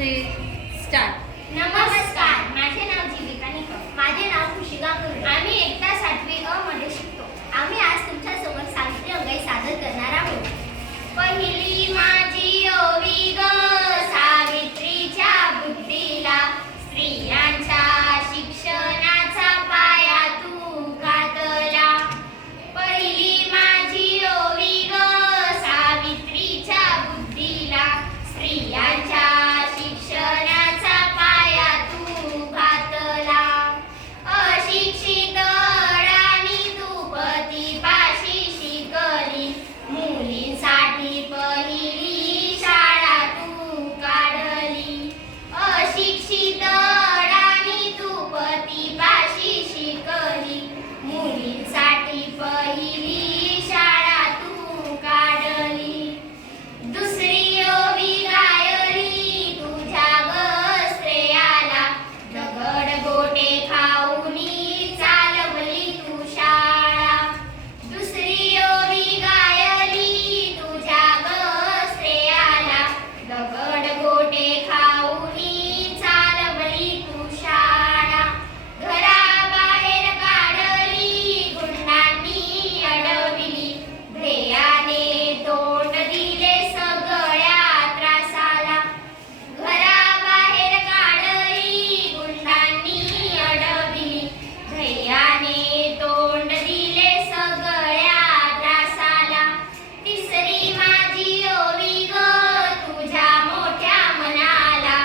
3 start. नमस्कार, माझे नाव जीविका निकम. माझे नाव खुशिका कुर्डे. आम्ही इयत्ता 7वी अ मध्ये शिकतो. आम्ही आज तुमच्यासोबत सावित्री अंगाई सादर करणार आहोत. पहिली माझी ओवी ग सावित्रीच्या बुद्धीला, स्त्रियांच्या शिक्षणाचा पाया तू घातला. पहिली माझी ओवी ग सावित्रीच्या बुद्धीला, स्त्रियांच्या शिक्षणाचा पाया तू घातला. अशिक्षित अडाणी तू पतीपाशी शिकली, मुलींसाठी पहिली शाळा तू काढली. अशिक्षित अडाणी तू पतीपाशी शिकली, मुलींसाठी पहिली शाळा तू काढली. दुसरी ओवी गायली तुझ्या वस्त्रेयाला, दगड गोटे खाऊनी चालवली तू शाळा. दुसरी ओवी गायली तुझ्या वस्त्रेयाला, दगड गोटे खाऊनी चालवली तू शाळा. घराबाहेर काढली गुंडांनी अडविली, ध्येयाने तोंड दिले सगळ्या त्रासाला. घराबाहेर काढली गुंडांनी अडविली, ध्येयाने तोंड दिले सगळ्या त्रासाला. तिसरी माझी ओवी ग तुझ्या मोठ्या मनाला,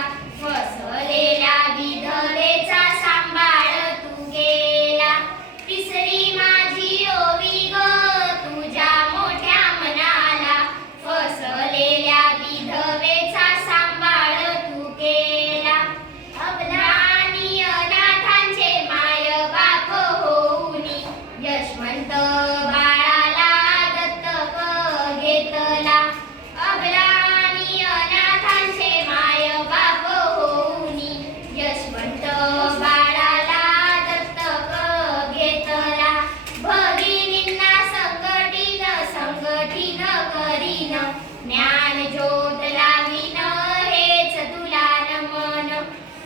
फसलेल्या विधवेचा सांभाळ तू गेला. तिसरी माझी ओवी ग तुझ्या मोठ्या मनाला, फसलेल्या विधवेचा सांभाळ तू केला. अबला आणि अनाथांचे मायबाप होऊनी, यशवंत बाळाला दत्तक घेतला. अबला आणि अनाथांचे मायबाप होऊनी, यशवंत बाळाला दत्तक घेतला. भगिनींना संघटीन संघटीन करीन, ज्ञान ज्योत लावीन हेच तुला नमन.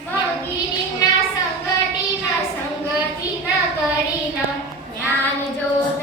भगिनींना संघटीन संघटीन करीन, ज्ञान ज्योत